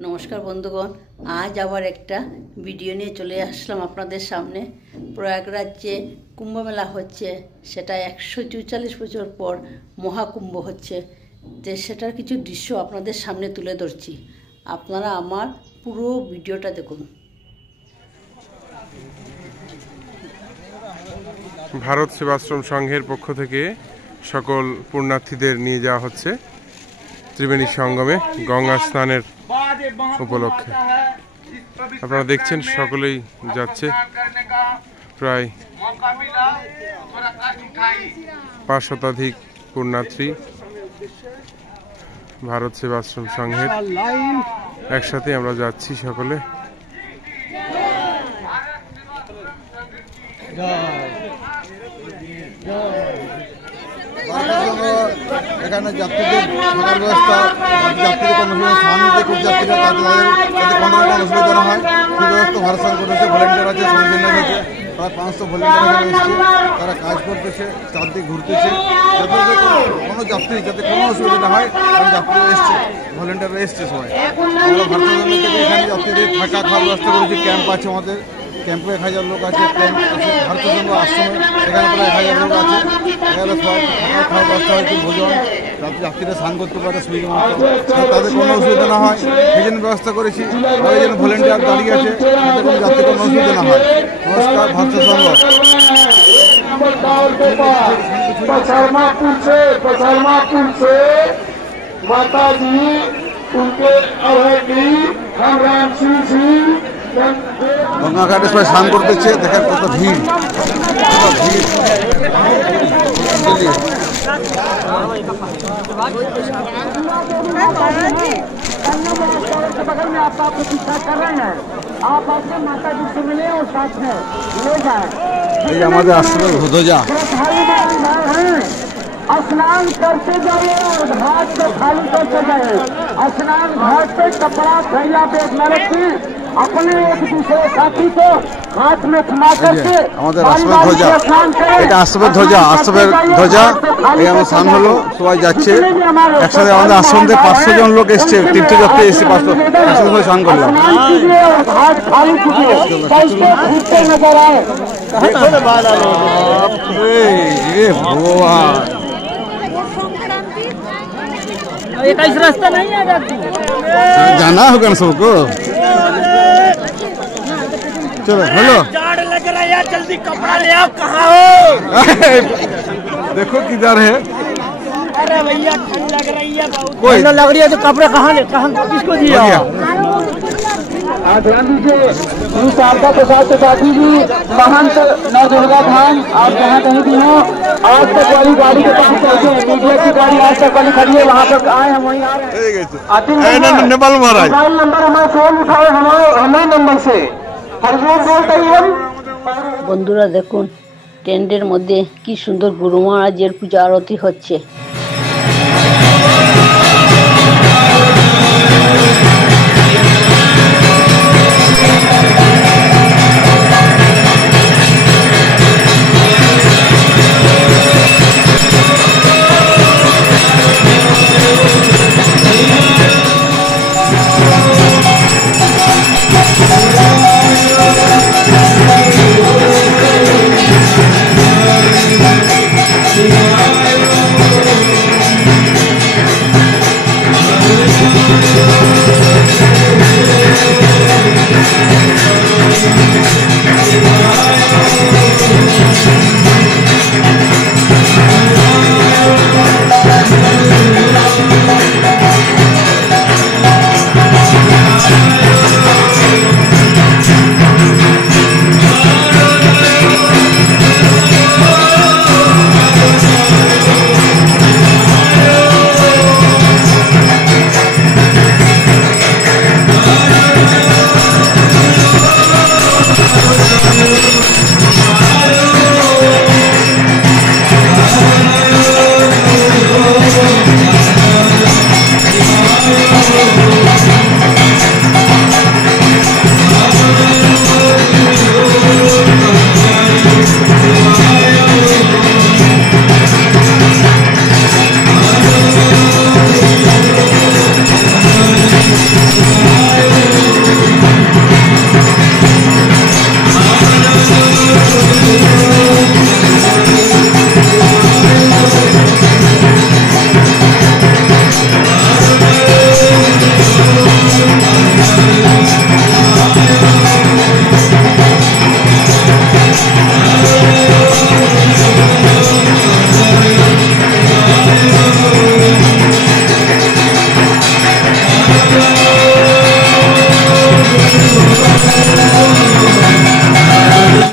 नमस्कार बंधुगण, आज आबार एक भिडियो निये चले आसलाम आपनादेर सामने। प्रयागराज्ये कुम्भ मेला होच्छे, सेटा 144 बछर पर महाकुम्भ होच्छे। तो सेटार किछु दृश्य आपनादेर सामने तुले धरछि, आपनारा आमार पुरो भिडियोटा देखुन। भारत सेवाश्रम संघेर पक्ष थेके सकल पुण्यार्थीदेर निये जाওয়া হচ্ছে त्रिवेणी संगमे गंगा स्नानेर उपलक्षे। আপনারা দেখছেন সকলেই যাচ্ছে, প্রায় 5 শতাধিক পুণ্যার্থী ভারত সেবাশ্রম সংঘের একসাথে আমরা যাচ্ছি সকলে। এখানে যাত্রীদের থাকার ব্যবস্থা, যাত্রীদের কোনো স্নান যে যাত্রীরা তাদের কোনো রকম অসুবিধা না হয় সেই ব্যবস্থা ভারত সরকার করেছে। ভলেন্টিয়ার আছে, সৌজন্য আছে, প্রায় 500 ভলেন্টিয়ার এসেছে, তারা কাজ করতেছে, চারদিক ঘুরতেছে, যাতে কোনো যাত্রী যাতে কোনো অসুবিধা না হয়। কারণ যাত্রীরা এসছে, ভলেন্টিয়াররা এসছে সবাই। আমরা ভারত সরকার থেকে এখানে যাত্রীদের থাকা খাওয়ার ব্যবস্থা করেছি। ক্যাম্প আছে, আমাদের ক্যাম্পে 1000 লোক আছে। ক্যাম্প আছে ভারত সরকার আশ্রমে, সেখানে প্রায় 1000 লোক আছে। এখানে সবাই খাওয়ার ব্যবস্থা হয়েছে, ভোজন, যাত্রীরা স্নান করতে পারে সুবিধা মতো, তাদের কোনো অসুবিধা না হয় সেই জন্য ব্যবস্থা করেছি। আর এই জন্য ভলেন্টিয়ার দাঁড়িয়ে আছে, যাতে কোনো যাত্রীর কোনো অসুবিধা না হয়। নমস্কার, ভারত সংঘ। गंगा घाटे सबाई स्नान करते देखें कत भीड़ बगल में आप प्रतीक्षा कर रहे हैं। आप आपके माता जी से मिले और साथ में ले जाए। ध्वजा स्नान करते जाइए और घाट को खाली करते जाइए। स्नान घाट पे कपड़ा थैला पे रखी, अपने एक दूसरे साथी को हाथ में थमा करके आश्रमेर ध्वजा स्नान हलो सबाई जाच्छे एकसाथे। आमादेर आश्रम থেকে 500 জন लोक एসেছে, तीर्थयात्री एসেছে 500, একসাথে স্নান করলাম। घाट खाली कीजिए, घूमते नजर आए। भगवान, ये कैसे रास्ता नहीं है, जाना होगा ना सबको। चलो हेलो, जाड़ लग रहा है, जल्दी कपड़ा ले आओ। कहाँ हो? देखो किधर है। अरे भैया ठंड लग रही है, बहुत लग रही है, तो कपड़े कहाँ किसको दिया? ध्यान दीजिए, गुरु शारदा प्रसाद त्रिपाठी जी, महंत नौ दुर्गा धाम, आप जहाँ कहीं भी हो, आज तक वाली गाड़ी के पास पहुँचे। मीडिया की गाड़ी आज तक वाली खड़ी है, वहाँ पर आए, हम वहीं आ रहे हैं। नेपाल महाराज मोबाइल नंबर हमारा फोन उठाओ, हमारे नंबर से बंधुरा देखुन टेंटेर मध्य कि सुंदर गुरु महाराजेर पूजा आरती होच्छे।